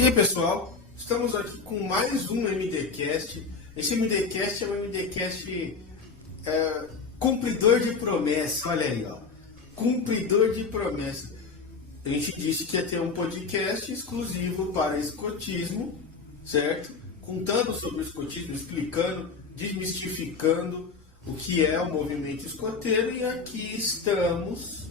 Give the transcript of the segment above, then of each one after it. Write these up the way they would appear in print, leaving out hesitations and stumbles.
E aí, pessoal, estamos aqui com mais um MDcast. Esse MDcast é um MDcast cumpridor de promessa. Olha aí, ó. Cumpridor de promessa. A gente disse que ia ter um podcast exclusivo para escotismo, certo? Contando sobre o escotismo, explicando, desmistificando o que é o movimento escoteiro. E aqui estamos.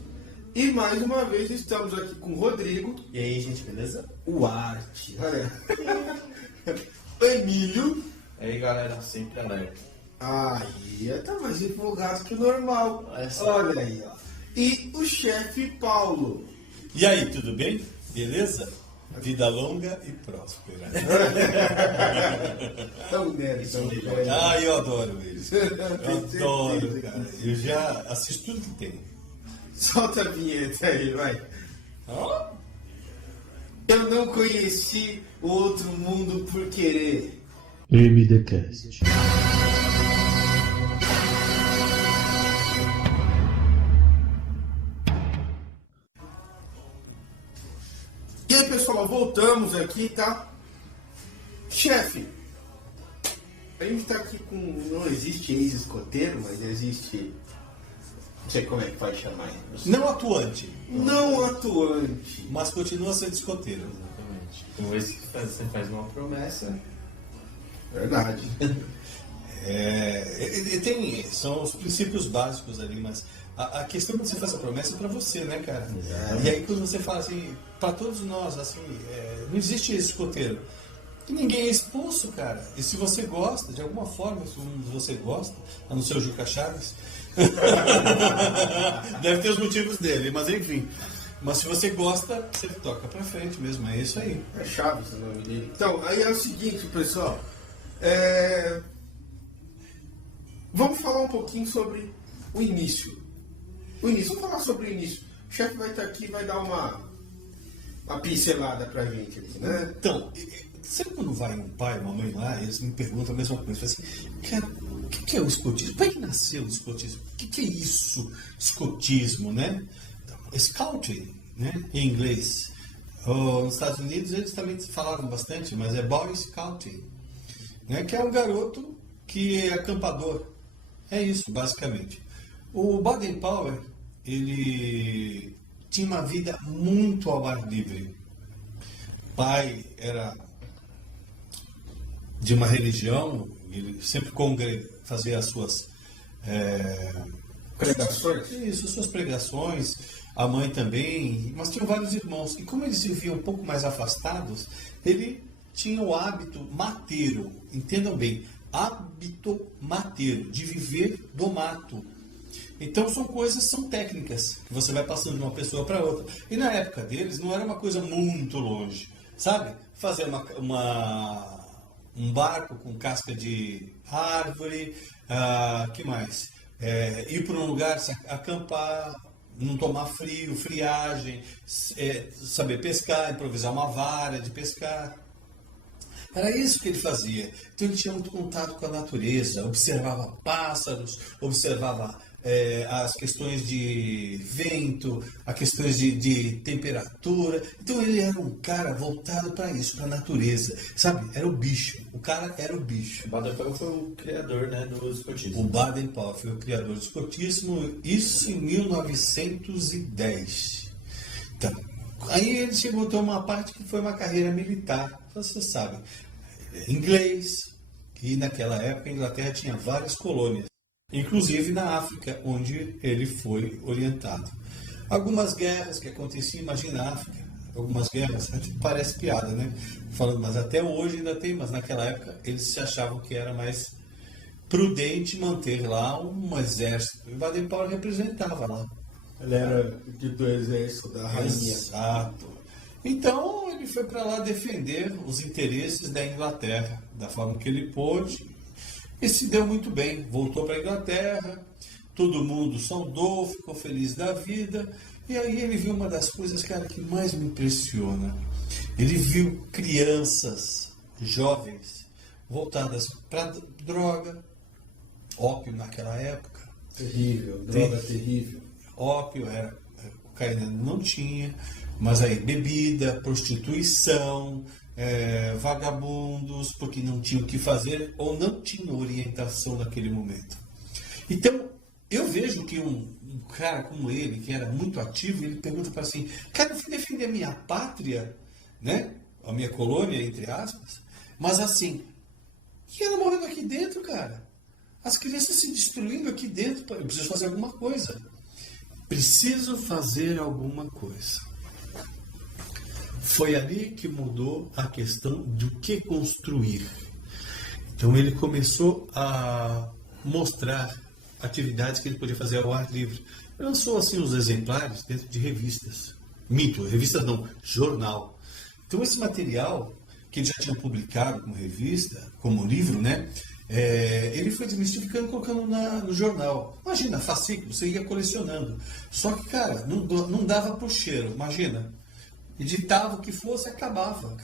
E mais uma vez estamos aqui com o Rodrigo. E aí, gente, beleza? O Arte. Olha. O Emílio. E aí, galera, sempre alerta. Aí, tá mais empolgado que o normal. Olha aí, ó. E o chefe Paulo. E aí, tudo bem? Beleza? Vida longa e próspera. Tão nerd, tão velho. Ah, eu adoro eles. Eu adoro, cara. Eu já assisto tudo que tem. Solta a vinheta aí, vai. Oh? Eu não conheci o outro mundo por querer. MDcast. E aí, pessoal, voltamos aqui, tá? Chefe, a gente tá aqui com... Não existe ex-escoteiro, mas existe... Não sei como é que vai chamar isso. Não atuante, Não atuante. mas continua sendo escoteiro. Exatamente. Uma vez que você faz uma promessa, Verdade. São os princípios básicos ali, mas a questão quando você faz a promessa é pra você, né, cara? E aí quando você fala assim, pra todos nós, assim, não existe esse escoteiro. E ninguém é expulso, cara. E se você gosta, de alguma forma, se você gosta, a não ser o Juca Chaves, deve ter os motivos dele, mas enfim. Mas se você gosta, você toca pra frente mesmo, é isso aí. É Chaves o nome dele. Então, aí é o seguinte, pessoal. Vamos falar um pouquinho sobre o início. Vamos falar sobre o início. O chefe vai estar aqui e vai dar uma pincelada pra gente aqui, né? Então, sempre quando vai um pai, uma mãe lá, eles me perguntam a mesma coisa. Assim, cara, o que é o escotismo? Como é que nasceu o escotismo? O que é isso, escotismo, né? Scouting, né? Em inglês. Nos Estados Unidos eles também falavam bastante, mas é Boy Scouting, né? Que é um garoto que é acampador. É isso, basicamente. O Baden-Powell, ele tinha uma vida muito ao ar livre. O pai era de uma religião, ele sempre fazia as suas Pregações? Isso, as suas pregações, a mãe também, mas tinham vários irmãos. E como eles viviam um pouco mais afastados, ele tinha o hábito mateiro, entendam bem, hábito mateiro, de viver do mato. Então são técnicas que você vai passando de uma pessoa para outra. E na época deles não era uma coisa muito longe, sabe? Fazer um barco com casca de árvore, que mais? Ir para um lugar, se acampar, não tomar frio, friagem, saber pescar, improvisar uma vara de pescar. Era isso que ele fazia. Então ele tinha muito contato com a natureza, observava pássaros, observava as questões de vento, as questões de temperatura. Então ele era um cara voltado para isso, para a natureza, sabe? Era o bicho, o cara era o bicho. o Baden-Powell foi o criador, né, do escotismo. O Baden-Powell foi o criador do escotismo, isso em 1910. Então, aí ele chegou a ter uma parte que foi uma carreira militar, você sabe, inglês, e naquela época a Inglaterra tinha várias colônias, inclusive na África, onde ele foi orientado. Algumas guerras que aconteciam, imagina a África, algumas guerras, parece piada, né? Falando, mas até hoje ainda tem, mas naquela época eles se achavam que era mais prudente manter lá um exército. E Baden-Powell representava lá. Ele era do exército da rainha. Exato. Então ele foi para lá defender os interesses da Inglaterra, da forma que ele pôde. E se deu muito bem, voltou para a Inglaterra, todo mundo saudou, ficou feliz da vida. E aí ele viu uma das coisas, cara, que mais me impressiona. Ele viu crianças, jovens, voltadas para droga, ópio naquela época. Terrível, droga terrível. Ópio, cocaína não tinha. Mas aí, bebida, prostituição, vagabundos, porque não tinham o que fazer ou não tinham orientação naquele momento. Então, eu vejo que um cara como ele, que era muito ativo, ele pergunta para assim, cara, eu fui defender a minha pátria, né? A minha colônia, entre aspas, mas assim, e ela morrendo aqui dentro, cara? As crianças se destruindo aqui dentro, eu preciso fazer alguma coisa. Preciso fazer alguma coisa. Foi ali que mudou a questão do que construir. Então ele começou a mostrar atividades que ele podia fazer ao ar livre. Lançou assim os exemplares dentro de revistas. Revistas não, jornal. Então esse material que ele já tinha publicado como revista, como livro, né? Ele foi desmistificando e colocando no jornal. Imagina, fascículo, você ia colecionando. Só que, cara, não dava pro cheiro, imagina. Editava o que fosse, acabava.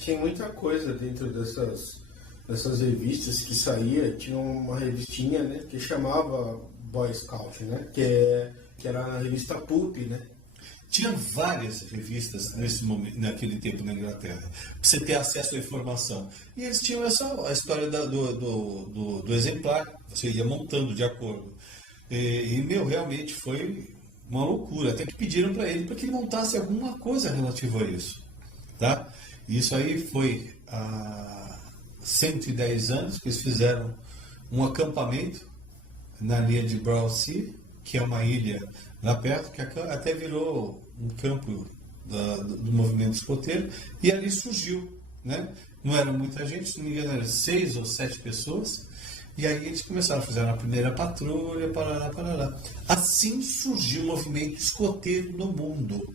Tinha muita coisa dentro dessas revistas que saía. Tinha uma revistinha, né, que chamava Boy Scout, né, que era a revista Pulp, né. Tinha várias revistas naquele tempo na Inglaterra, para você ter acesso à informação. E eles tinham a história do exemplar, você ia montando de acordo. Realmente foi uma loucura. Até que pediram para ele que ele montasse alguma coisa relativa a isso. Tá? Isso aí foi há 110 anos que eles fizeram um acampamento na linha de Browsea, que é uma ilha lá perto, que até virou um campo do movimento escoteiro, e ali surgiu, né? Não era muita gente, se não me engano, eram 6 ou 7 pessoas, e aí eles começaram a fazer a primeira patrulha, parará. Assim surgiu o movimento escoteiro no mundo,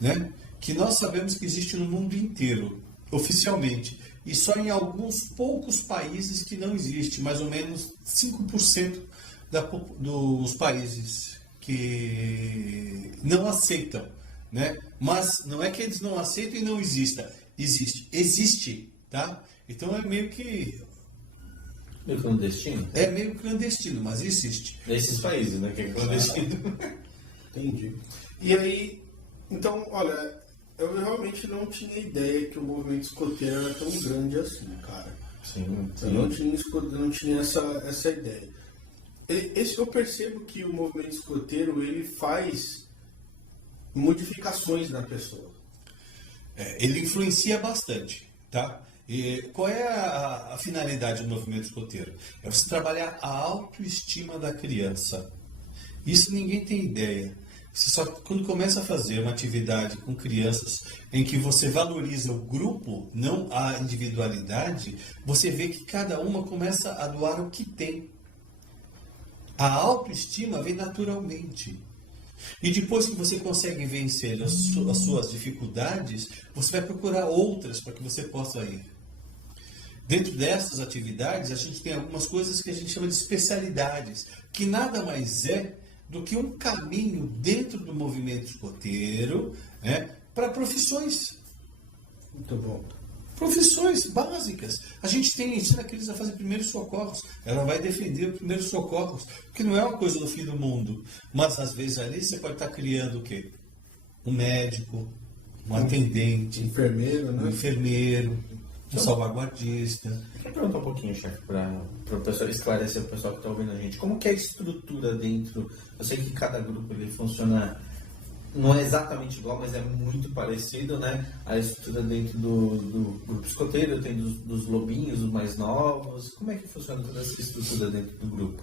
né? Que nós sabemos que existe no mundo inteiro, oficialmente, e só em alguns poucos países que não existe, mais ou menos 5% dos países que não aceitam, né? Mas não é que eles não aceitam e não exista. Existe, tá? Então é meio clandestino? É meio clandestino, mas existe. Nesses países, né? Que é clandestino. Entendi. E aí, então, olha, eu realmente não tinha ideia que o movimento escoteiro era tão grande assim, cara. Sim. Eu não tinha essa ideia. Eu percebo que o movimento escoteiro, ele faz modificações na pessoa. Ele influencia bastante, tá? E qual é a finalidade do movimento escoteiro? É você trabalhar a autoestima da criança. Isso ninguém tem ideia. Você só quando começa a fazer uma atividade com crianças em que você valoriza o grupo, não a individualidade, você vê que cada uma começa a doar o que tem. A autoestima vem naturalmente. E depois que você consegue vencer as suas dificuldades, você vai procurar outras para que você possa ir. Dentro dessas atividades, a gente tem algumas coisas que a gente chama de especialidades, que nada mais é do que um caminho dentro do movimento escoteiro, né, para profissões. Muito bom. Profissões básicas. A gente ensina aqueles a fazer primeiros socorros. Ela vai defender os primeiros socorros, porque não é uma coisa do fim do mundo. Mas às vezes ali você pode estar criando o quê? Um médico, um atendente, enfermeiro, né? Um enfermeiro, um salvaguardista. Eu quero perguntar um pouquinho, chefe, para o pessoal esclarecer o pessoal que está ouvindo a gente. Como que é a estrutura dentro? Eu sei que cada grupo ele funciona, não é exatamente igual, mas é muito parecido, né? A estrutura dentro do grupo escoteiro, tem dos lobinhos, os mais novos. Como é que funciona toda essa estrutura dentro do grupo?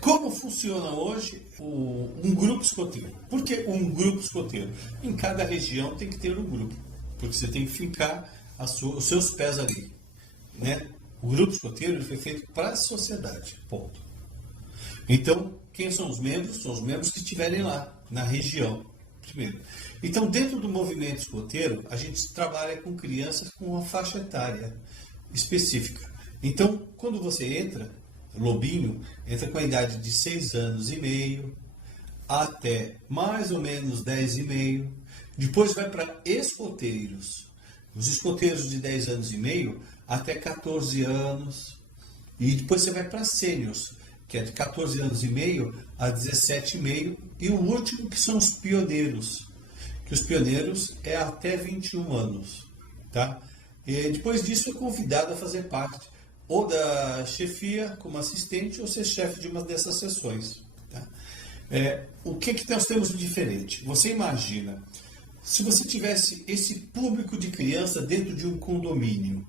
Como funciona hoje um grupo escoteiro? Por que um grupo escoteiro? Em cada região tem que ter um grupo, porque você tem que fincar os seus pés ali, né? O grupo escoteiro ele foi feito para a sociedade, ponto. Então, quem são os membros? São os membros que estiverem lá, na região, primeiro. Então, dentro do movimento escoteiro, a gente trabalha com crianças com uma faixa etária específica. Então, quando você entra, lobinho, entra com a idade de 6 anos e meio até mais ou menos 10 e meio. Depois vai para escoteiros. Os escoteiros de 10 anos e meio até 14 anos. E depois você vai para sêniors, que é de 14 anos e meio a 17 e meio. E o último que são os pioneiros, que os pioneiros é até 21 anos, tá? E depois disso é convidado a fazer parte ou da chefia como assistente ou ser chefe de uma dessas sessões, tá? O que nós temos de diferente? Você imagina, se você tivesse esse público de criança dentro de um condomínio,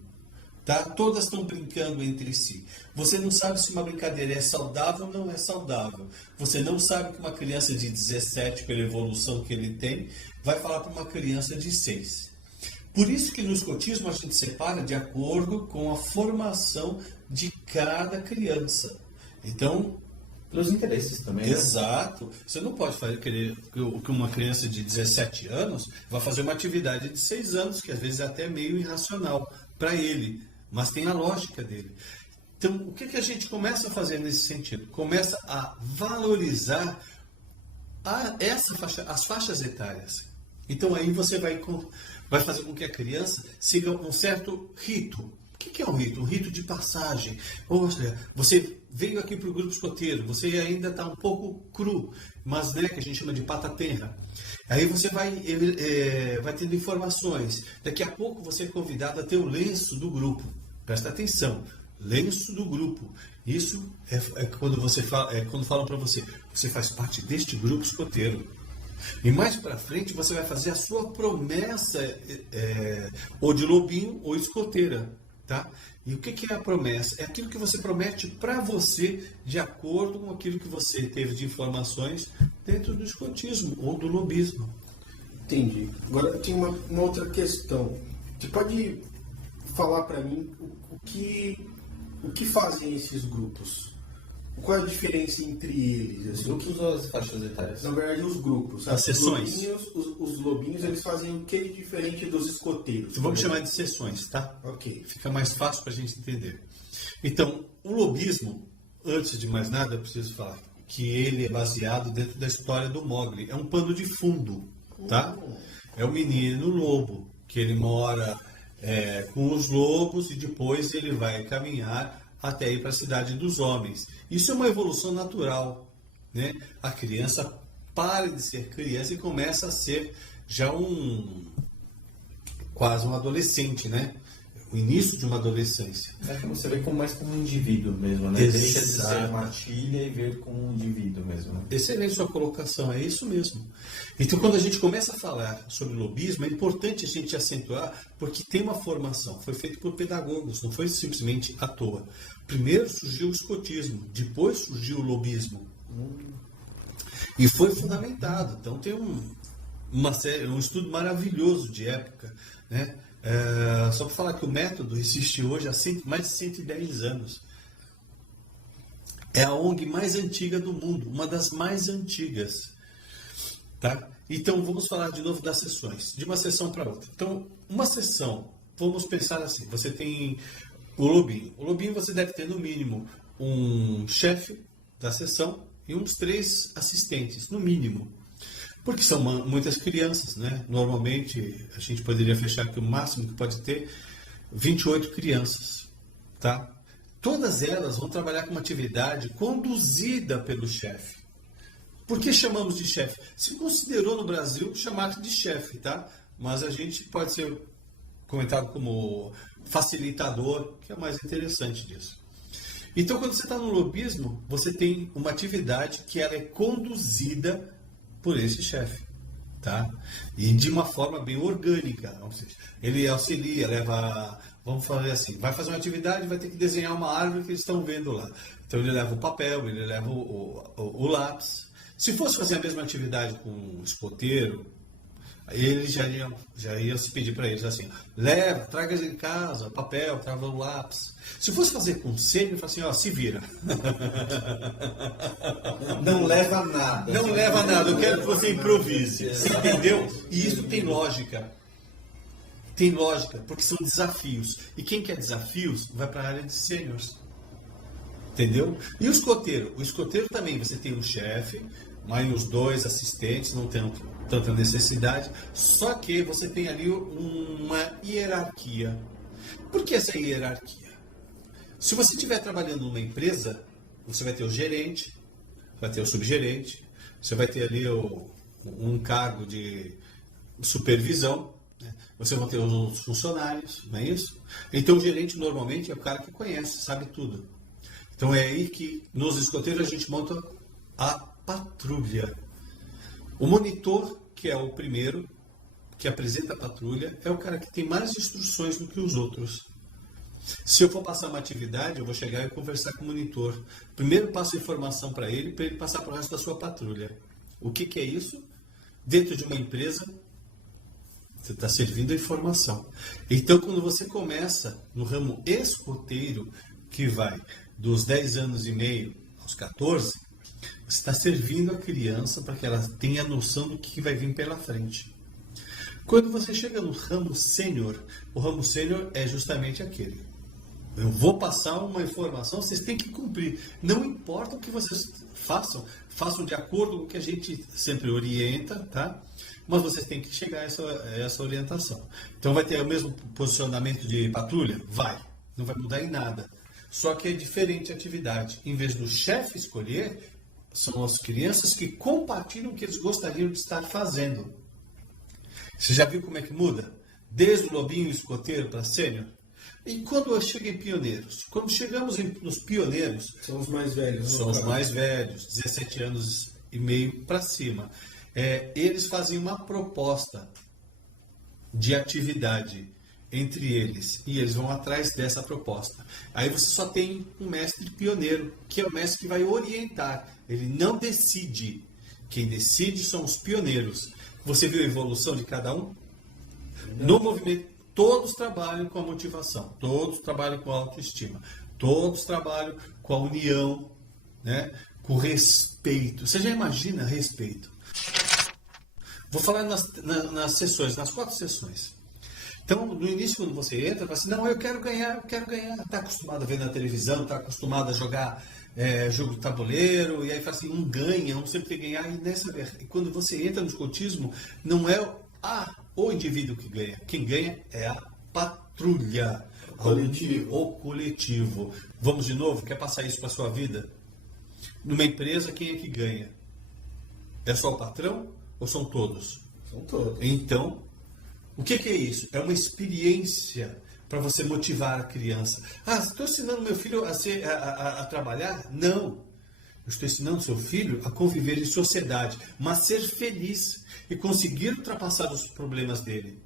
tá? Todas estão brincando entre si. Você não sabe se uma brincadeira é saudável ou não é saudável. Você não sabe que uma criança de 17, pela evolução que ele tem, vai falar para uma criança de 6. Por isso que no escotismo a gente separa de acordo com a formação de cada criança. Então, Pelos interesses também. Né? exato. Você não pode querer que uma criança de 17 anos vá fazer uma atividade de 6 anos, que às vezes é até meio irracional para ele, mas tem a lógica dele. Então, o que a gente começa a fazer nesse sentido? Começa a valorizar as faixas etárias. Então, aí você vai fazer com que a criança siga um certo rito. O que é um rito? Um rito de passagem. Olha, você veio aqui para o grupo escoteiro, você ainda está um pouco cru, mas né, que a gente chama de pata tenra. Aí você vai tendo informações. Daqui a pouco você é convidado a ter o lenço do grupo. Presta atenção, lenço do grupo. Isso é quando quando falam para você, você faz parte deste grupo escoteiro. E mais para frente você vai fazer a sua promessa ou de lobinho ou escoteira, tá? E o que é a promessa? É aquilo que você promete para você de acordo com aquilo que você teve de informações dentro do escotismo ou do lobismo. Entendi. Agora tem uma outra questão. Você pode falar para mim o que fazem esses grupos? Qual é a diferença entre eles? Os Assim, grupos ou as faixas etárias? na verdade, os grupos. As sessões. Os lobinhos, eles fazem o que de diferente dos escoteiros? Então, vamos chamar de sessões, tá? Ok. Fica mais fácil para a gente entender. Então, o lobismo, antes de mais nada, eu preciso falar que ele é baseado dentro da história do Mowgli. É um pano de fundo, tá? É o menino lobo, que ele mora com os lobos e depois ele vai caminhar até ir para a cidade dos homens. Isso é uma evolução natural, né? A criança para de ser criança e começa a ser já quase um adolescente, né? O início de uma adolescência. É que você vê mais como um indivíduo mesmo, né? Exato. Deixa de ser uma artilha e ver como um indivíduo mesmo. Né? Excelente sua colocação, é isso mesmo. Então, quando a gente começa a falar sobre lobismo, é importante a gente acentuar, porque tem uma formação, foi feito por pedagogos, não foi simplesmente à toa. Primeiro surgiu o escotismo, depois surgiu o lobismo. E foi fundamentado. Então, tem um estudo maravilhoso de época, né? Só para falar que o método existe hoje há mais de 110 anos. É a ONG mais antiga do mundo, uma das mais antigas. Tá? Então, vamos falar de novo das sessões, de uma sessão para outra. Então, uma sessão, vamos pensar assim, você tem o lobinho. O lobinho você deve ter, no mínimo, um chefe da sessão e uns 3 assistentes, no mínimo. Porque são muitas crianças, né? Normalmente, a gente poderia fechar que o máximo que pode ter 28 crianças, tá? Todas elas vão trabalhar com uma atividade conduzida pelo chefe. Por que chamamos de chefe? Se considerou no Brasil chamar de chefe, tá? Mas a gente pode ser comentado como facilitador, que é mais interessante disso. Então, quando você está no lobismo, você tem uma atividade que ela é conduzida por esse chefe, tá? E de uma forma bem orgânica, ou seja, ele auxilia, leva, vamos fazer assim, vai fazer uma atividade, vai ter que desenhar uma árvore que eles estão vendo lá. Então ele leva o papel, ele leva o lápis. Se fosse fazer a mesma atividade com um escoteiro, ele já ia se pedir para eles assim, traga em casa, papel, traga o lápis. Se fosse fazer com sênior, ele fala assim, ó, se vira. Não leva nada. Não leva nada, eu quero que você improvise. Entendeu? E isso tem lógica. Tem lógica, porque são desafios. E quem quer desafios vai para a área de sêniors. Entendeu? E o escoteiro? O escoteiro também, você tem um chefe, mais os 2 assistentes, não tem tanta necessidade, só que você tem ali uma hierarquia. Por que essa hierarquia? Se você estiver trabalhando numa empresa, você vai ter o gerente, vai ter o subgerente, você vai ter ali um cargo de supervisão, né? Você vai ter os funcionários, não é isso? Então o gerente normalmente é o cara que conhece, sabe tudo. Então é aí que nos escoteiros a gente monta a patrulha. O monitor, que é o primeiro, que apresenta a patrulha, é o cara que tem mais instruções do que os outros. Se eu for passar uma atividade, eu vou chegar e conversar com o monitor. Primeiro passo a informação para ele passar para o resto da sua patrulha. O que é isso? Dentro de uma empresa, você está servindo a informação. Então, quando você começa no ramo escoteiro, que vai dos 10 anos e meio aos 14, você está servindo a criança para que ela tenha noção do que vai vir pela frente. Quando você chega no ramo sênior, o ramo sênior é justamente aquele. Eu vou passar uma informação, vocês têm que cumprir. Não importa o que vocês façam, façam de acordo com o que a gente sempre orienta, tá? Mas vocês têm que chegar a essa orientação. Então vai ter o mesmo posicionamento de patrulha? Vai. Não vai mudar em nada. Só que é diferente a atividade. Em vez do chefe escolher, são as crianças que compartilham o que eles gostariam de estar fazendo. Você já viu como é que muda? Desde o lobinho escoteiro para sênior? E quando eu chego em pioneiros? Quando chegamos nos pioneiros... São os mais velhos. São os mais velhos, 17 anos e meio para cima. Eles fazem uma proposta de atividade entre eles. E eles vão atrás dessa proposta. Aí você só tem um mestre pioneiro, que é o mestre que vai orientar. Ele não decide. Quem decide são os pioneiros. Você viu a evolução de cada um? No movimento, todos trabalham com a motivação, todos trabalham com a autoestima, todos trabalham com a união, né? Com respeito. Você já imagina respeito? Vou falar nas sessões, nas 4 sessões. Então, no início, quando você entra, fala assim, não, eu quero ganhar. Está acostumado a ver na televisão, está acostumado a jogar jogo de tabuleiro, e aí fala assim, um ganha, um sempre tem que ganhar. E quando você entra no escotismo, não é o indivíduo que ganha. Quem ganha é a patrulha, o coletivo. Vamos de novo? Quer passar isso para a sua vida? Numa empresa, quem é que ganha? É só o patrão ou são todos? São todos. Então, o que é isso? É uma experiência para você motivar a criança. Estou ensinando meu filho a trabalhar? Não. Eu estou ensinando seu filho a conviver em sociedade, mas ser feliz e conseguir ultrapassar os problemas dele.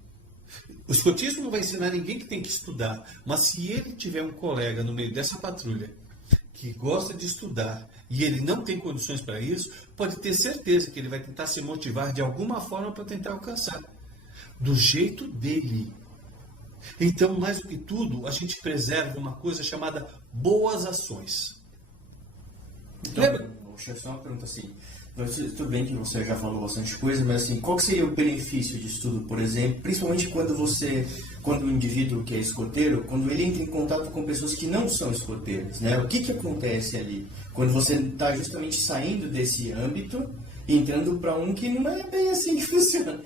O escotismo não vai ensinar ninguém que tem que estudar, mas se ele tiver um colega no meio dessa patrulha que gosta de estudar e ele não tem condições para isso, pode ter certeza que ele vai tentar se motivar de alguma forma para tentar alcançar, do jeito dele. Então, mais do que tudo, a gente preserva uma coisa chamada boas ações. Então, deixa eu só uma pergunta assim. Tudo bem que você já falou bastante coisa, mas assim, qual que seria o benefício disso tudo, por exemplo? Principalmente quando o indivíduo que é escoteiro, quando ele entra em contato com pessoas que não são escoteiras, né? O que acontece ali? Quando você está justamente saindo desse âmbito e entrando para um que não é bem assim que funciona,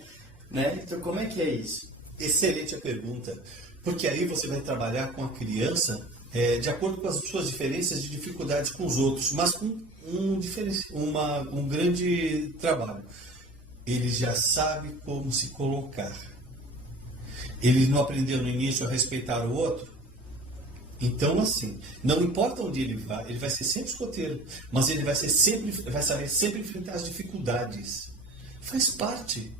né? Então, como é que é isso? Excelente a pergunta, porque aí você vai trabalhar com a criança de acordo com as suas diferenças de dificuldades com os outros, mas com um grande trabalho. Ele já sabe como se colocar. Ele não aprendeu no início a respeitar o outro. Então, assim, não importa onde ele vai ser sempre escoteiro, mas ele vai saber sempre enfrentar as dificuldades. Faz parte.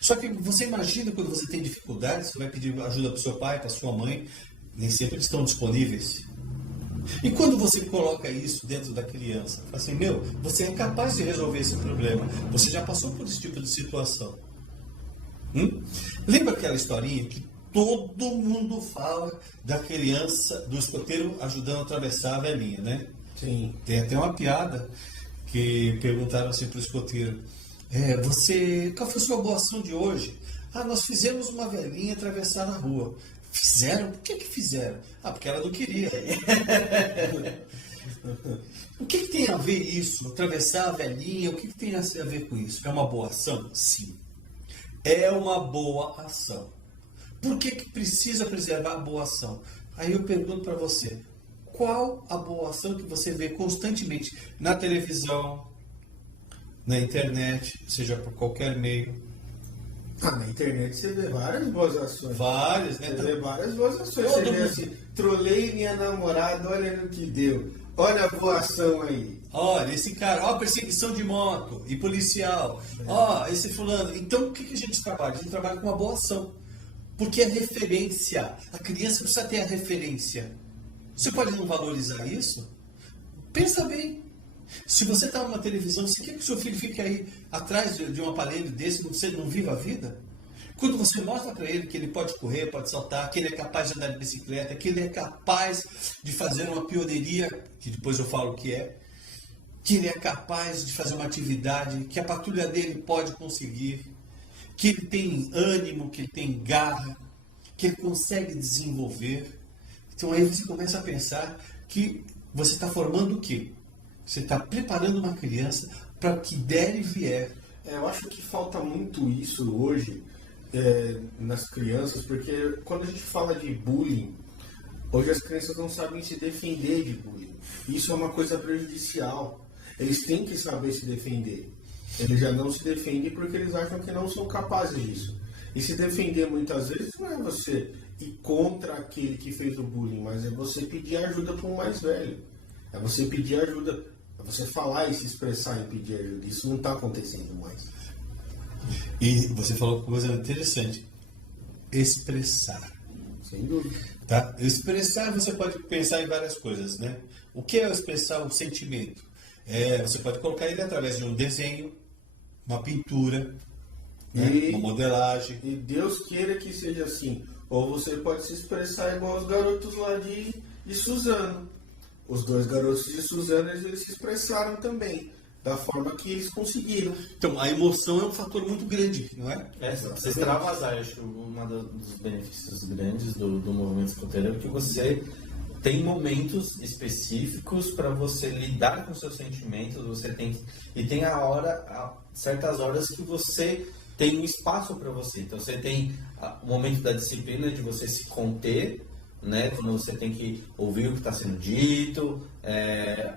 Só que você imagina quando você tem dificuldades, você vai pedir ajuda para o seu pai, para sua mãe, nem sempre eles estão disponíveis. E quando você coloca isso dentro da criança, fala assim, você é capaz de resolver esse problema, você já passou por esse tipo de situação. Lembra aquela historinha que todo mundo fala da criança, do escoteiro ajudando a atravessar a velhinha, né? Sim. Tem até uma piada que perguntaram assim para o escoteiro, qual foi a sua boa ação de hoje? Nós fizemos uma velhinha atravessar a rua. Fizeram? Por que fizeram? Porque ela não queria. O que tem a ver isso? Atravessar a velhinha, o que tem a ver com isso? É uma boa ação? Sim. É uma boa ação. Por que precisa preservar a boa ação? Aí eu pergunto para você, qual a boa ação que você vê constantemente na televisão, na internet, seja por qualquer meio? Na internet você vê várias boas ações. Várias, né? Você vê várias boas ações. Todo Você vê mundo. assim, trolei minha namorada, olha no que deu. Olha a boa ação aí. Olha, esse cara, ó, perseguição de moto e policial, ó, esse fulano. Então, o que a gente trabalha? A gente trabalha com uma boa ação. Porque é referência. A criança precisa ter a referência. Você pode não valorizar isso? Pensa bem. Se você está numa televisão, você quer que o seu filho fique aí atrás de um aparelho desse, você não viva a vida? Quando você mostra para ele que ele pode correr, pode saltar, que ele é capaz de andar de bicicleta, que ele é capaz de fazer uma pioneiria, que depois eu falo o que ele é capaz de fazer uma atividade, que a patrulha dele pode conseguir, que ele tem ânimo, que ele tem garra, que ele consegue desenvolver. Então aí você começa a pensar que você está formando o quê? Você está preparando uma criança para o que der e vier. Eu acho que falta muito isso hoje nas crianças, porque quando a gente fala de bullying, hoje as crianças não sabem se defender de bullying. Isso é uma coisa prejudicial. Eles têm que saber se defender. Eles já não se defendem porque eles acham que não são capazes disso. E se defender muitas vezes não é você ir contra aquele que fez o bullying, mas é você pedir ajuda para um mais velho. É você pedir ajuda, é você falar e se expressar e pedir ajuda. Isso não está acontecendo mais. E você falou uma coisa interessante. Expressar. Sem dúvida. Tá? Expressar, você pode pensar em várias coisas, né? O que é expressar o sentimento? Você pode colocar ele através de um desenho, uma pintura, né? Uma modelagem. E Deus queira que seja assim. Ou você pode se expressar igual os garotos lá de Suzano. Os dois garotos de Suzano, eles se expressaram também, da forma que eles conseguiram. Então, a emoção é um fator muito grande, não é? Você extravasar, eu acho um dos benefícios grandes do movimento escoteiro é que você tem momentos específicos para você lidar com seus sentimentos, e tem certas horas que você tem um espaço para você. Então você tem o momento da disciplina de você se conter, né? Quando você tem que ouvir o que está sendo dito,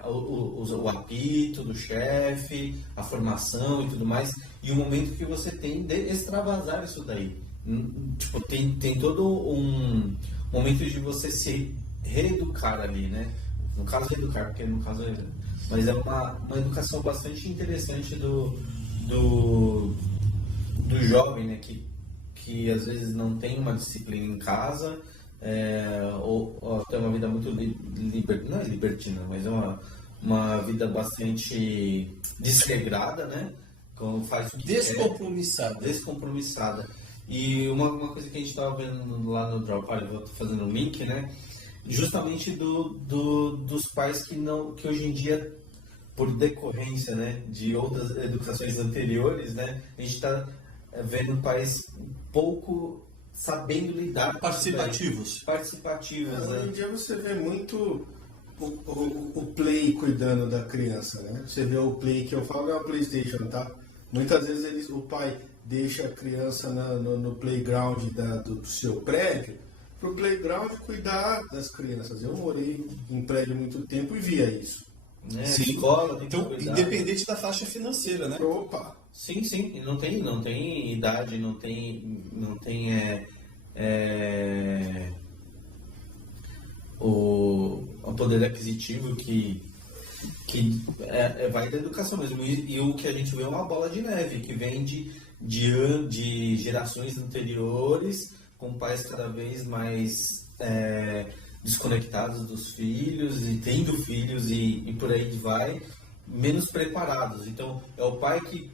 o apito do chefe, a formação e tudo mais, e o momento que você tem de extravasar isso daí. Tipo, tem todo um momento de você se reeducar ali, né? No caso, reeducar, porque no caso mas é uma educação bastante interessante do jovem, né? Que às vezes não tem uma disciplina em casa, ou tem uma vida muito não é libertina, mas é uma vida bastante desregrada, né? Como faz o que descompromissada. E uma coisa que a gente estava vendo lá no Dropar, eu estou fazendo um link, né? Justamente dos pais que hoje em dia, por decorrência, né, de outras educações anteriores, né, a gente está vendo pais pouco sabendo lidar participativos. Hoje em dia você vê muito o Play cuidando da criança, né? Você vê o Play, que eu falo é o PlayStation, tá? Muitas vezes o pai deixa a criança no playground do seu prédio, para o playground cuidar das crianças. Eu morei em prédio há muito tempo e via isso. Sim. Escola, então, independente da faixa financeira, né? Opa! Sim, e não tem idade, não tem o poder aquisitivo que vai da educação mesmo. E o que a gente vê é uma bola de neve que vem de gerações anteriores, com pais cada vez mais desconectados dos filhos e tendo filhos e por aí vai, menos preparados. Então, é o pai que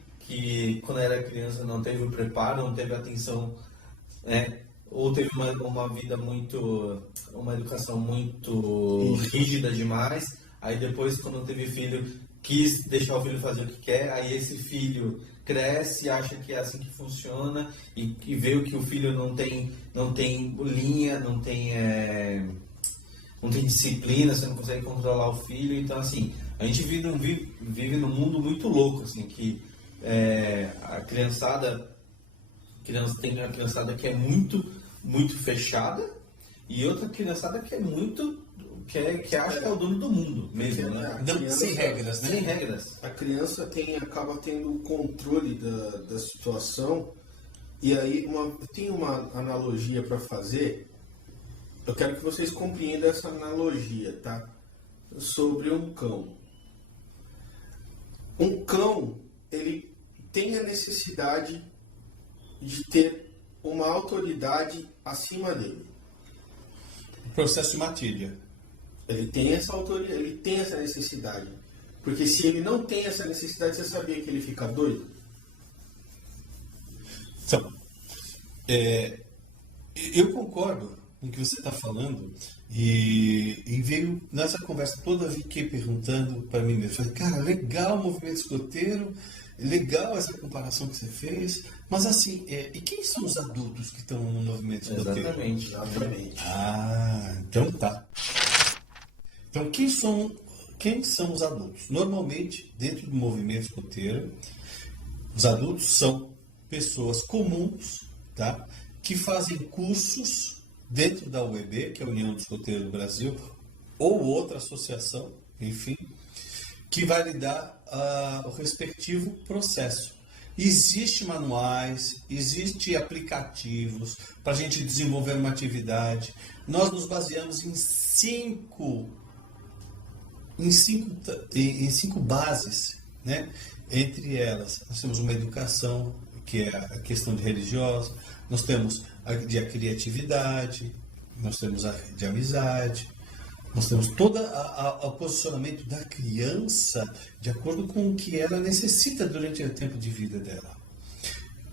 quando era criança não teve o preparo, não teve atenção, ou teve uma vida uma educação muito rígida demais, aí depois quando teve filho, quis deixar o filho fazer o que quer, aí esse filho cresce, acha que é assim que funciona e vê que o filho não tem linha, não tem disciplina, você não consegue controlar o filho. Então, assim, a gente vive num mundo muito louco, assim, que a criançada tem a criançada que é muito, muito fechada e outra criançada que é muito... que acha que é o dono do mundo mesmo, né? Sem regras, né? Sem regras. A criança acaba tendo o controle da situação E aí tem uma analogia para fazer. Eu quero que vocês compreendam essa analogia, tá? Sobre um cão. Um cão, ele tem a necessidade de ter uma autoridade acima dele. Processo de matilha. Ele tem essa autoridade, ele tem essa necessidade. Porque se ele não tem essa necessidade, você sabia que ele fica doido? Então, eu concordo com o que você está falando e veio nessa conversa toda, eu fiquei perguntando para mim mesmo. Falei, cara, legal o movimento escoteiro, legal essa comparação que você fez, mas assim, e quem são os adultos que estão no movimento escoteiro? Exatamente. Então tá. Então, quem são os adultos? Normalmente, dentro do movimento escoteiro, os adultos são pessoas comuns, tá? Que fazem cursos dentro da UEB, que é a União dos Escoteiros do Brasil, ou outra associação, enfim, que vai lhe dar o respectivo processo. Existem manuais, existem aplicativos para a gente desenvolver uma atividade. Nós nos baseamos em cinco bases, né? Entre elas, nós temos uma educação, que é a questão de religiosa, nós temos a de criatividade, nós temos a de amizade, nós temos todo o posicionamento da criança de acordo com o que ela necessita durante o tempo de vida dela.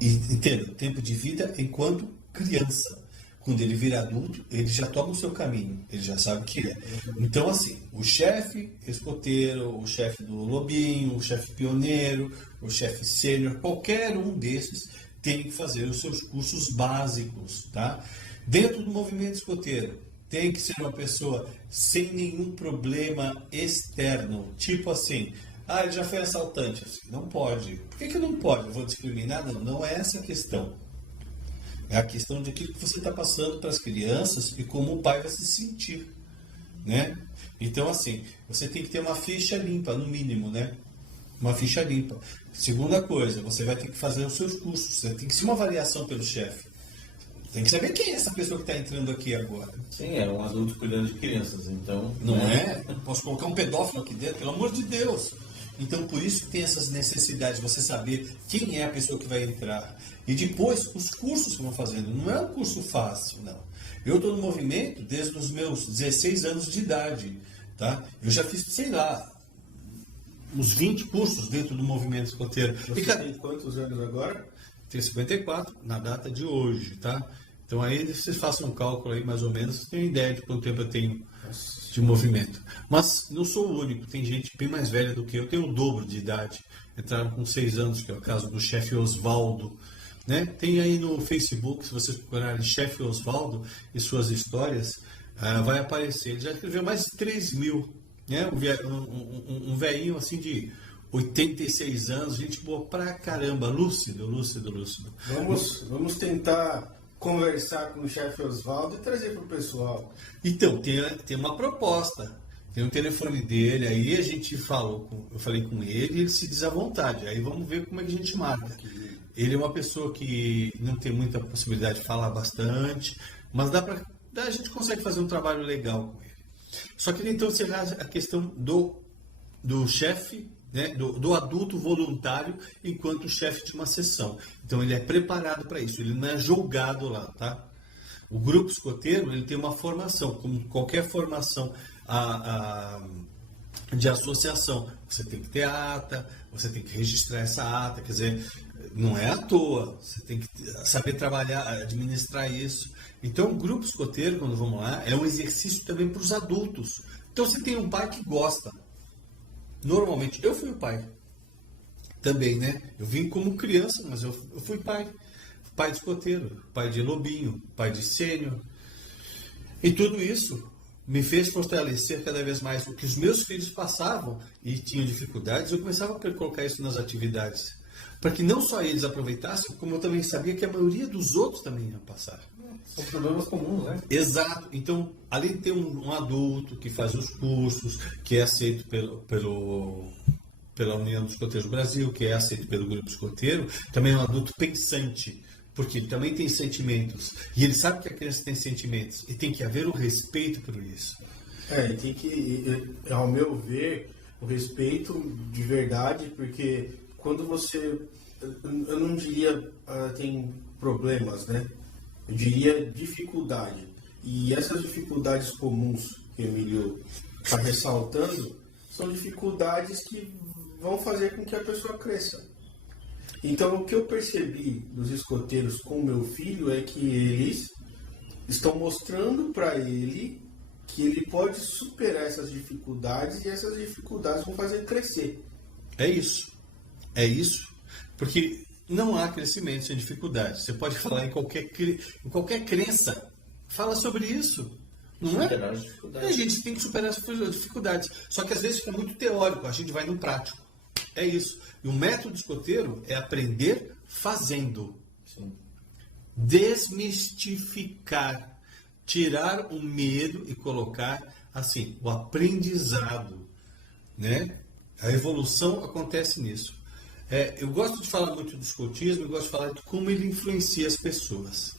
E entenda, o tempo de vida enquanto criança. Quando ele vira adulto, ele já toma o seu caminho, ele já sabe o que é. Então, assim, o chefe escoteiro, o chefe do lobinho, o chefe pioneiro, o chefe sênior, qualquer um desses tem que fazer os seus cursos básicos, tá? Dentro do movimento escoteiro, tem que ser uma pessoa sem nenhum problema externo, tipo assim, ele já foi assaltante, assim, não pode. Por que não pode? Eu vou discriminar? Não é essa a questão. É a questão de aquilo que você está passando para as crianças e como o pai vai se sentir, né? Então, assim, você tem que ter uma ficha limpa, no mínimo, né? Uma ficha limpa. Segunda coisa, você vai ter que fazer os seus cursos. Você tem que ser uma avaliação pelo chefe. Tem que saber quem é essa pessoa que está entrando aqui agora. Sim, é um adulto cuidando de crianças, então... Não é? Posso colocar um pedófilo aqui dentro? Pelo amor de Deus! Então, por isso que tem essas necessidades, você saber quem é a pessoa que vai entrar. E depois, os cursos que vão fazendo. Não é um curso fácil, não. Eu estou no movimento desde os meus 16 anos de idade, tá? Eu já fiz, sei lá, uns 20 cursos dentro do movimento escoteiro. Você tem quantos anos agora? Tenho 54 na data de hoje, tá? Então aí vocês façam um cálculo aí, mais ou menos, vocês têm uma ideia de quanto tempo eu tenho de movimento. Mas não sou o único, tem gente bem mais velha do que eu, tenho o dobro de idade. Entraram com 6 anos, que é o caso do chefe Osvaldo, né? Tem aí no Facebook, se vocês procurarem chefe Osvaldo e suas histórias, vai aparecer. Ele já escreveu mais de 3.000, né? Um velhinho assim de 86 anos, gente boa pra caramba, lúcido. Vamos tentar conversar com o chefe Osvaldo e trazer para o pessoal. Então, tem uma proposta. Tem um telefone dele, aí a gente eu falei com ele e ele se diz à vontade. Aí vamos ver como é que a gente marca. Ele é uma pessoa que não tem muita possibilidade de falar bastante, mas a gente consegue fazer um trabalho legal com ele. Só que então será a questão do chefe, né, do adulto voluntário enquanto chefe de uma sessão. Então ele é preparado para isso, ele não é julgado lá, tá? O grupo escoteiro, ele tem uma formação, como qualquer formação de associação. Você tem que ter ata, você tem que registrar essa ata, quer dizer, não é à toa, você tem que saber trabalhar, administrar isso. Então o grupo escoteiro, quando vamos lá, é um exercício também para os adultos. Então você tem um pai que gosta. Normalmente, eu fui o pai também, né? Eu vim como criança, mas eu fui pai. Pai de escoteiro, pai de lobinho, pai de sênior. E tudo isso me fez fortalecer cada vez mais o que os meus filhos passavam e tinham dificuldades. Eu começava a colocar isso nas atividades, para que não só eles aproveitassem, como eu também sabia que a maioria dos outros também iam passar. São problemas comuns, né? Exato. Então, além de ter um adulto que faz os cursos, que é aceito pela União dos Escoteiros do Brasil, que é aceito pelo Grupo Escoteiro, também é um adulto pensante, porque ele também tem sentimentos. E ele sabe que a criança tem sentimentos. E tem que haver o respeito por isso. E tem que, ao meu ver, o respeito de verdade, porque quando você, eu não diria tem problemas, né? Eu diria dificuldade. E essas dificuldades comuns que o Emílio está ressaltando são dificuldades que vão fazer com que a pessoa cresça. Então, o que eu percebi dos escoteiros com o meu filho é que eles estão mostrando para ele que ele pode superar essas dificuldades e essas dificuldades vão fazer ele crescer. É isso. É isso. Porque não há crescimento sem dificuldade. Você pode falar em qualquer crença. Fala sobre isso. Não é? Superar as dificuldades. A gente tem que superar as dificuldades. Só que às vezes fica muito teórico. A gente vai no prático. É isso. E o método escoteiro é aprender fazendo. Sim. Desmistificar. Tirar o medo e colocar, assim, o aprendizado, né? A evolução acontece nisso. Eu gosto de falar muito do escotismo, eu gosto de falar de como ele influencia as pessoas.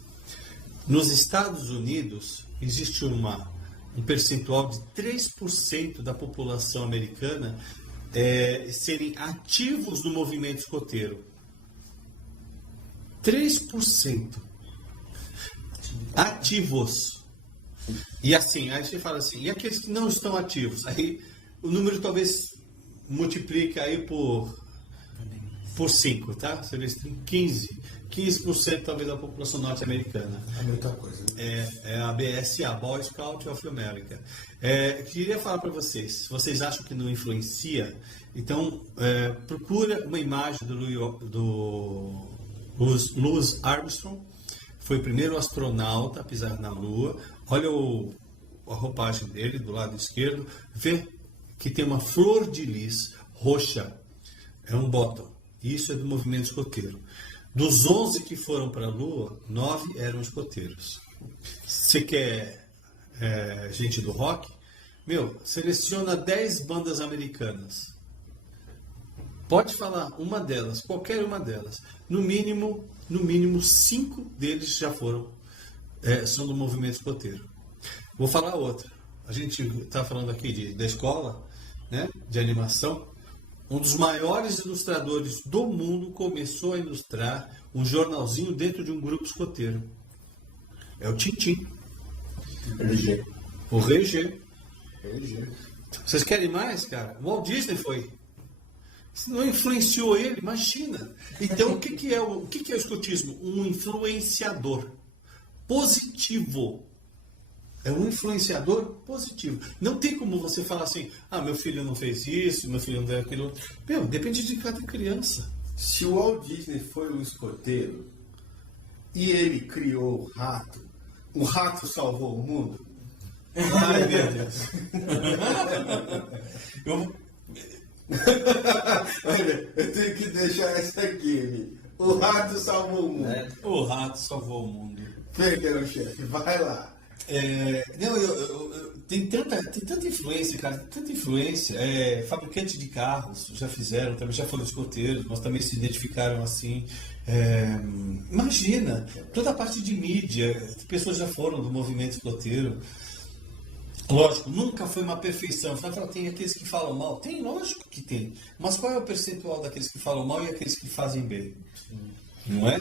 Nos Estados Unidos, existe um percentual de 3% da população americana serem ativos no movimento escoteiro. 3%. Ativos. E assim, aí você fala assim, e aqueles que não estão ativos? Aí o número talvez multiplica aí por 5, tá? Você vê se tem 15% talvez da população norte-americana. É muita coisa. Né? É a BSA, Boy Scout of America. Queria falar para vocês, se vocês acham que não influencia, então procura uma imagem do Louis Armstrong. Foi o primeiro astronauta a pisar na Lua. Olha a roupagem dele, do lado esquerdo. Vê que tem uma flor de lis roxa. É um bottom. Isso é do movimento escoteiro. Dos 11 que foram para a Lua, 9 eram escoteiros. Você quer gente do rock? Seleciona 10 bandas americanas. Pode falar uma delas, qualquer uma delas. No mínimo 5 deles já são do movimento escoteiro. Vou falar outra. A gente está falando aqui da escola, né, de animação. Um dos maiores ilustradores do mundo começou a ilustrar um jornalzinho dentro de um grupo escoteiro. É o Tintim. RG. O RG. Vocês querem mais, cara? O Walt Disney foi. Se não influenciou ele, imagina. Então, o que é o escotismo? Um influenciador positivo. É um influenciador positivo. Não tem como você falar assim, meu filho não fez isso, meu filho não fez aquilo. Depende de cada criança. Se o Walt Disney foi um escoteiro e ele criou o rato salvou o mundo? Ai, meu Deus. Olha, eu tenho que deixar essa aqui. O rato salvou o mundo. O rato salvou o mundo. Pega, chefe, vai lá. Tem tanta influência, cara, tanta influência. Fabricantes de carros já fizeram, também já foram escoteiros, mas também se identificaram assim. Imagina, toda a parte de mídia, pessoas já foram do movimento escoteiro. Lógico, nunca foi uma perfeição. Afinal, tem aqueles que falam mal. Tem, lógico que tem. Mas qual é o percentual daqueles que falam mal e aqueles que fazem bem? Não é?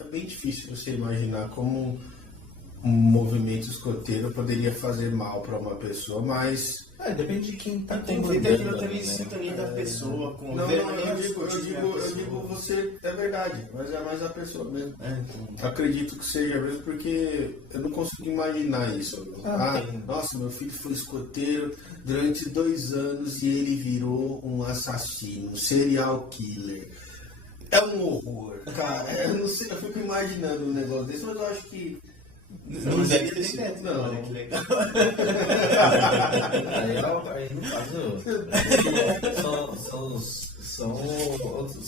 É bem difícil você imaginar como um movimento escoteiro poderia fazer mal para uma pessoa, mas... depende de quem está Tem comandando. também sintonia da pessoa com eu digo você, é verdade, mas é mais a pessoa mesmo. Acredito que seja mesmo, porque eu não consigo imaginar isso. Nossa, meu filho foi escoteiro durante 2 anos e ele virou um assassino, um serial killer. É um horror, cara. Eu não sei, eu fico imaginando um negócio desse, mas eu acho que não deve ter sido. Não. Que legal. Aí, no caso,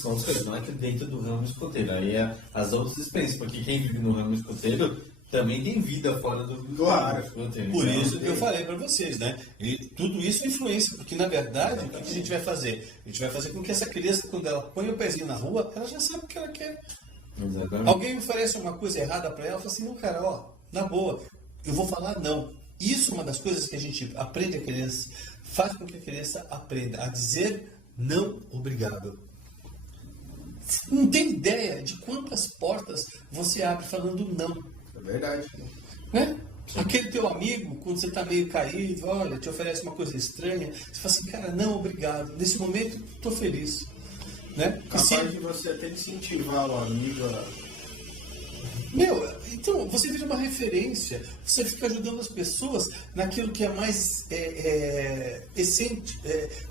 são os coisas, não é que dentro do ramo escoteiro. Aí as outras experiências, porque quem vive no ramo escoteiro também tem vida fora do Claro. escoteiro. Por Então, isso que eu falei para vocês, né? E tudo isso influencia, porque na verdade, o que a gente vai fazer? A gente vai fazer com que essa criança, quando ela põe o pezinho na rua, ela já sabe o que ela quer. Exatamente. Alguém oferece uma coisa errada para ela, fala assim, não, cara, ó, na boa, eu vou falar não. Isso é uma das coisas que a gente aprende a criança, faz com que a criança aprenda a dizer não, obrigado. Não tem ideia de quantas portas você abre falando não. É verdade. Né? Aquele teu amigo, quando você está meio caído, olha, te oferece uma coisa estranha, você fala assim, cara, não, obrigado. Nesse momento, estou feliz. Né? Capaz de você até incentivar o amigo a... Então, você vira uma referência, você fica ajudando as pessoas naquilo que é mais essente,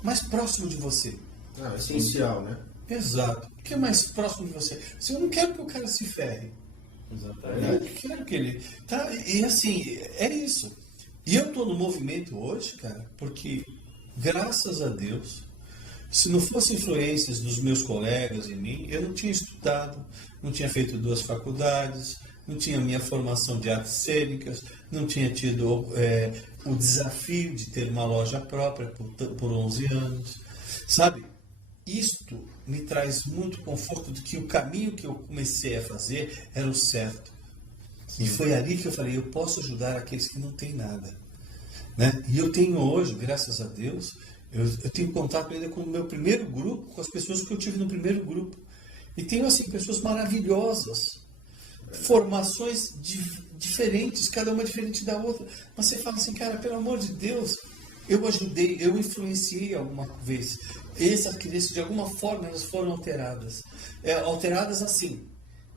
mais próximo de você. essencial, né? Exato. O que é mais próximo de você? Assim, eu não quero que o cara se ferre. Exatamente. Eu quero que ele... Tá? E assim, é isso. E eu estou no movimento hoje, cara, porque, graças a Deus, se não fosse influências dos meus colegas em mim, eu não tinha estudado, não tinha feito 2 faculdades, não tinha minha formação de artes cênicas, não tinha tido o desafio de ter uma loja própria por 11 anos. Sabe? Isto me traz muito conforto de que o caminho que eu comecei a fazer era o certo. Sim. E foi ali que eu falei, eu posso ajudar aqueles que não têm nada. Né? E eu tenho hoje, graças a Deus, eu tenho contato ainda com o meu primeiro grupo, com as pessoas que eu tive no primeiro grupo. E tenho, assim, pessoas maravilhosas, formações diferentes, cada uma diferente da outra. Mas você fala assim, cara, pelo amor de Deus, eu ajudei, eu influenciei alguma vez. Essas crianças, de alguma forma, elas foram alteradas. Alteradas assim.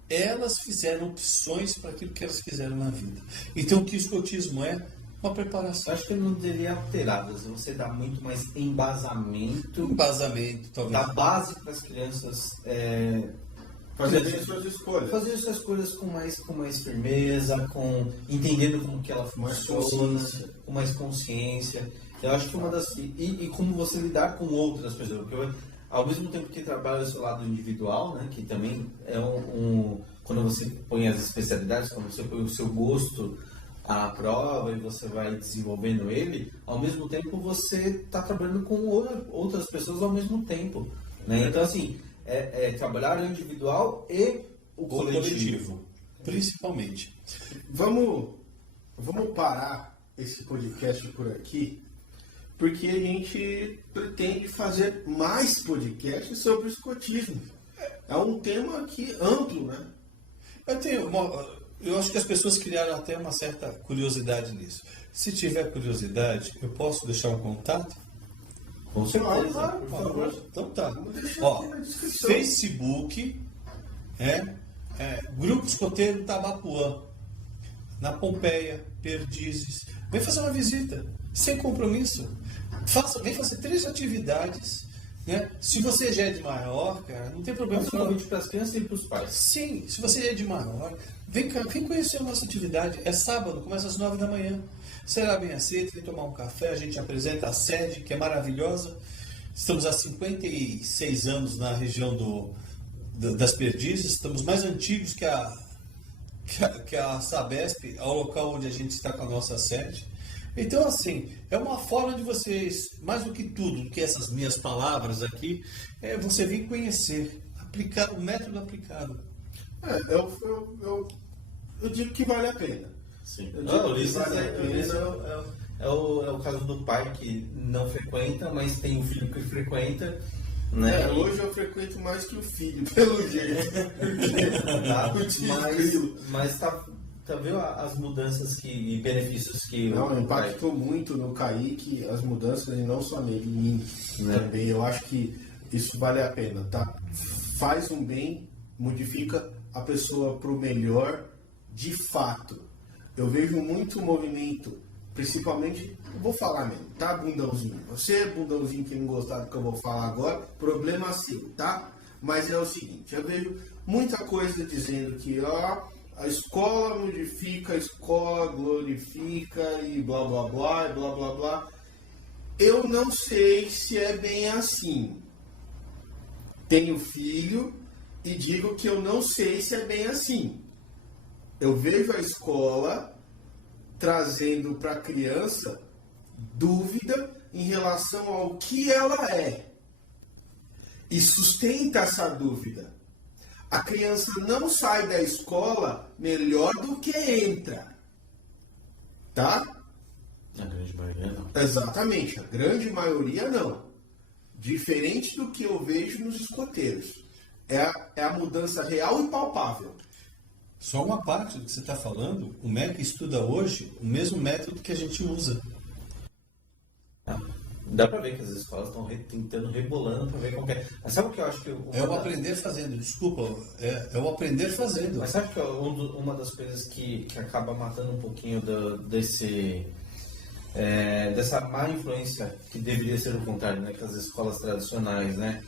Elas fizeram opções para aquilo que elas fizeram na vida. Então, o que o escotismo é? Uma preparação. Eu acho que não deveria alteradas. Você dá muito mais embasamento. Embasamento, talvez. Da base para as crianças Fazer suas escolhas. Fazer suas coisas com mais firmeza, entendendo como que ela funciona, com mais consciência. Eu acho que uma das... E como você lidar com outras pessoas. Porque ao mesmo tempo que trabalha o seu lado individual, né, que também é quando você põe as especialidades, quando você põe o seu gosto à prova e você vai desenvolvendo ele, ao mesmo tempo você está trabalhando com outras pessoas ao mesmo tempo. Né? Então, assim, trabalhar o individual e o coletivo. Principalmente. Vamos parar esse podcast por aqui, porque a gente pretende fazer mais podcasts sobre o escotismo. É um tema aqui amplo, né? Eu acho que as pessoas criaram até uma certa curiosidade nisso. Se tiver curiosidade, eu posso deixar um contato? Com certeza, claro, por favor. Então tá. Aqui na descrição. Facebook, Grupo Escoteiro Tabapuã, na Pompeia, Perdizes. Vem fazer uma visita, sem compromisso. Vem fazer 3 atividades. Né? Se você já é de maior, cara, não tem problema. Principalmente para as crianças e para os pais. Sim, se você é de maior, vem conhecer a nossa atividade. É sábado, começa às 9 da manhã. Será bem aceito, vem tomar um café, a gente apresenta a sede, que é maravilhosa. Estamos há 56 anos na região das Perdizes, estamos mais antigos que a Sabesp, ao local onde a gente está com a nossa sede. Então, assim, é uma forma de vocês, mais do que tudo, do que essas minhas palavras aqui, você vir conhecer, aplicar o método aplicado. Eu digo que vale a pena. Sim. Eu digo que vale a pena. É o caso do pai que não frequenta, mas tem um filho que frequenta. Né? Hoje eu frequento mais que o filho, pelo jeito. Mas tá vendo as mudanças e benefícios que... Não, impactou muito no Kaique, as mudanças, e não só nele, em mim também. Eu acho que isso vale a pena, tá? Faz um bem, modifica a pessoa para o melhor, de fato. Eu vejo muito movimento, principalmente, vou falar mesmo, tá, bundãozinho? Você, bundãozinho, que não gostar do que eu vou falar agora, problema seu, tá? Mas é o seguinte, eu vejo muita coisa dizendo que, a escola modifica, a escola glorifica e blá blá blá, e blá blá blá. Eu não sei se é bem assim. Tenho filho e digo que eu não sei se é bem assim. Eu vejo a escola trazendo para a criança dúvida em relação ao que ela é. E sustenta essa dúvida. a criança não sai da escola melhor do que entra. Tá? A grande maioria não. Exatamente, a grande maioria não. Diferente do que eu vejo nos escoteiros. É a mudança real e palpável. Só uma parte do que você está falando, o MEC estuda hoje o mesmo método que a gente usa. Dá pra ver que as escolas estão tentando, rebolando pra ver qual que é. Mas sabe o que eu acho que... É o aprender fazendo, desculpa. É o aprender fazendo. Mas sabe que uma das coisas que acaba matando um pouquinho dessa má influência, que deveria ser o contrário, né? Que as escolas tradicionais, né?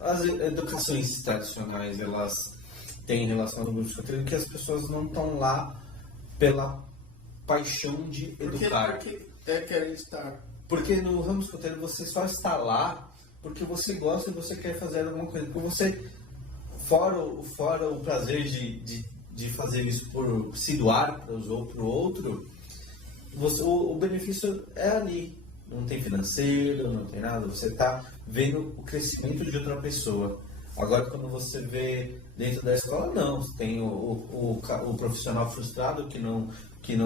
As educações tradicionais, elas têm relação ao grupo escoteiro, que as pessoas não estão lá pela paixão de educar. Porque querem estar. Porque no ramo escoteiro você só está lá porque você gosta e você quer fazer alguma coisa. Porque você, fora o prazer de fazer isso por se doar para o outro, o benefício é ali. Não tem financeiro, não tem nada. Você está vendo o crescimento de outra pessoa. Agora, quando você vê dentro da escola, não. Você tem o profissional frustrado que não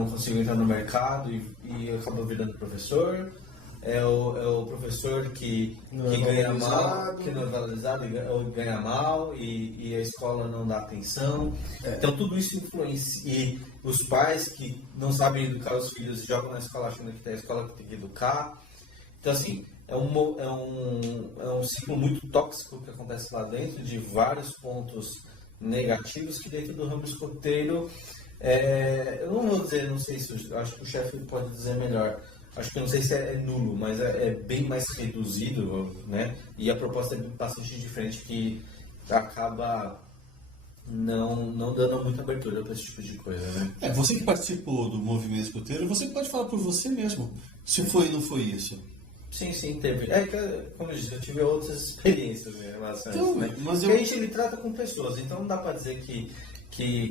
conseguiu entrar no mercado e acaba virando professor. É o professor que ganha mal, que não é valorizado, ganha mal e a escola não dá atenção. Então tudo isso influencia. E os pais que não sabem educar os filhos jogam na escola achando que é a escola que tem que educar. Então assim, é um ciclo muito tóxico que acontece lá dentro, de vários pontos negativos que dentro do ramo escoteiro, eu não vou dizer, não sei se, acho que o chefe pode dizer melhor. Acho que não sei se é nulo, mas é bem mais reduzido, né? E a proposta é bastante diferente, que acaba não dando muita abertura para esse tipo de coisa, né? Você que participou do movimento escoteiro, você pode falar por você mesmo, se foi ou não foi isso. Sim, teve. Como eu disse, eu tive outras experiências em relação a isso, né? Mas Porque a gente ele trata com pessoas, então não dá para dizer que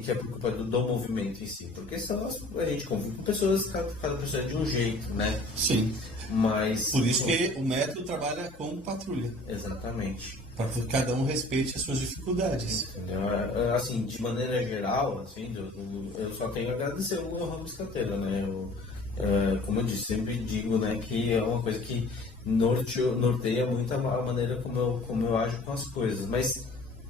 é por culpa do movimento em si, porque senão a gente convive com pessoas, cada pessoa é de um jeito, né? Sim. Mas por isso que o método trabalha com patrulha. Exatamente. Para que cada um respeite as suas dificuldades. Entendeu? Assim, de maneira geral, assim, eu só tenho a agradecer o ramo escoteiro, né? Como eu disse, sempre digo, né, que é uma coisa que norteia muito a maneira como eu ajo com as coisas, mas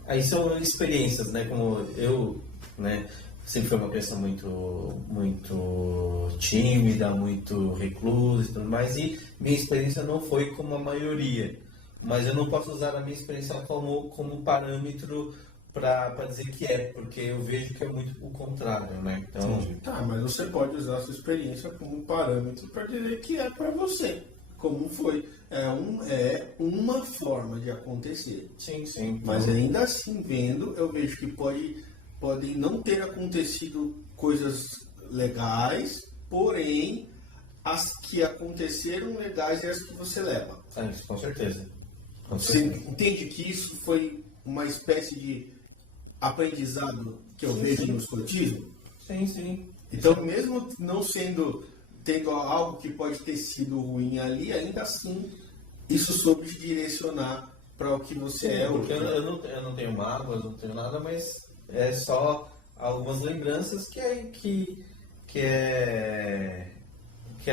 aí são experiências, né? Como eu, né? Sempre fui uma pessoa muito tímida, muito reclusa e tudo mais. E minha experiência não foi como a maioria. Mas eu não posso usar a minha experiência como parâmetro para dizer que porque eu vejo que é muito o contrário, né? Então, Tá, mas você pode usar a sua experiência como parâmetro para dizer que é para você. Como foi. É uma forma de acontecer. Sim. Mas ainda assim, vendo, eu vejo que podem não ter acontecido coisas legais, porém, as que aconteceram legais é as que você leva. Com certeza. Você entende que isso foi uma espécie de aprendizado que eu vejo no escotismo? Sim. Então, mesmo não tendo algo que pode ter sido ruim ali, ainda assim, isso soube te direcionar para o que você é hoje. Eu não tenho mágoas, não tenho nada, mas é só algumas lembranças que a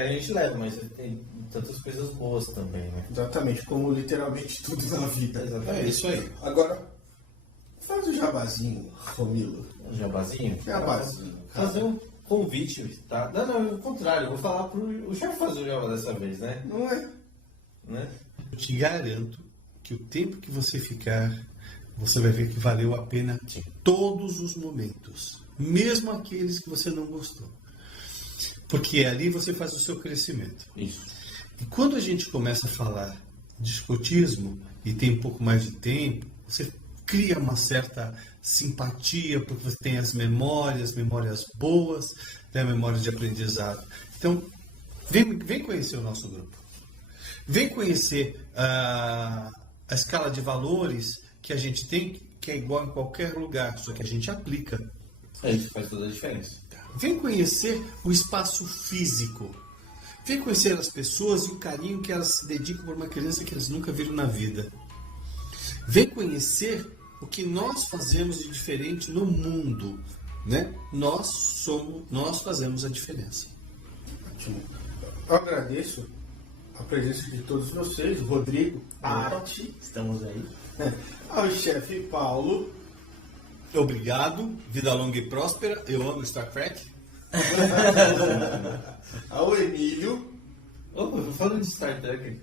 gente leva, mas tem tantas coisas boas também, né? Exatamente, como literalmente tudo na vida. É isso aí. Agora, faz o jabazinho, Romilo. Um jabazinho? Jabazinho. Fazer um convite, tá? Não, ao contrário, eu vou falar o chefe fazer o jabá dessa vez, né? Não é? Né? Eu te garanto que o tempo que você ficar, você vai ver que valeu a pena todos os momentos, mesmo aqueles que você não gostou. Porque ali você faz o seu crescimento. Isso. E quando a gente começa a falar de escotismo e tem um pouco mais de tempo, você cria uma certa simpatia, porque você tem as memórias boas, tem a memória de aprendizado. Então, vem conhecer o nosso grupo. Vem conhecer a escala de valores que a gente tem, que é igual em qualquer lugar, só que a gente aplica. Isso faz toda a diferença. Vem conhecer o espaço físico. Vem conhecer as pessoas e o carinho que elas se dedicam por uma criança que elas nunca viram na vida. Vem conhecer o que nós fazemos de diferente no mundo, né? Nós fazemos a diferença. Ótimo. Eu agradeço a presença de todos vocês, Rodrigo, Arte, Estamos aí. ao chefe Paulo, Obrigado, vida longa e próspera. Eu amo Star Trek. ao Emílio, Opa, falando de Star Trek,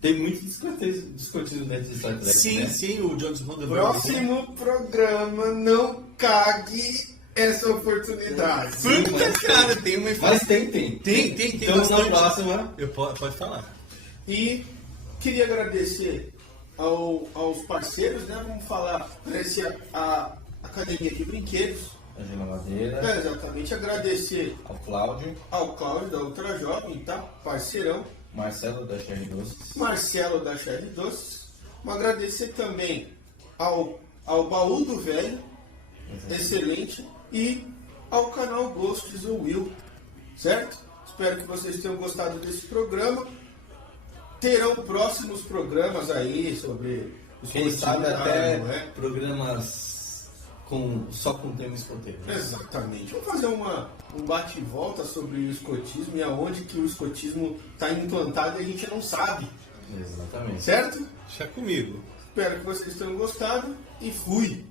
tem muito discutido dentro de Star Trek. Sim, né? sim, o Jones Roddenberry. próximo programa, não cague essa oportunidade. Puta, cara, tem uma Mas tem. Tem Então na bastante. próxima. Pode falar. E queria agradecer aos parceiros, né? Vamos falar, parece a Academia de Brinquedos. A Gina Madeira, Exatamente, agradecer ao Cláudio, ao Cláudio da Ultra Jovem, tá? Parceirão. Marcelo da Cherry Doces, Marcelo da Cherry Doces. Vamos agradecer também ao Baú do Velho, excelente, e ao canal Ghosts do Will, certo? Espero que vocês tenham gostado desse programa. Terão próximos programas aí sobre os quem sabe até não é? programas só com tema escoteiro. Né? Exatamente. Vamos fazer um bate e volta sobre o escotismo e aonde que o escotismo está implantado e a gente não sabe, Exatamente. certo? Deixa comigo. Espero que vocês tenham gostado e fui!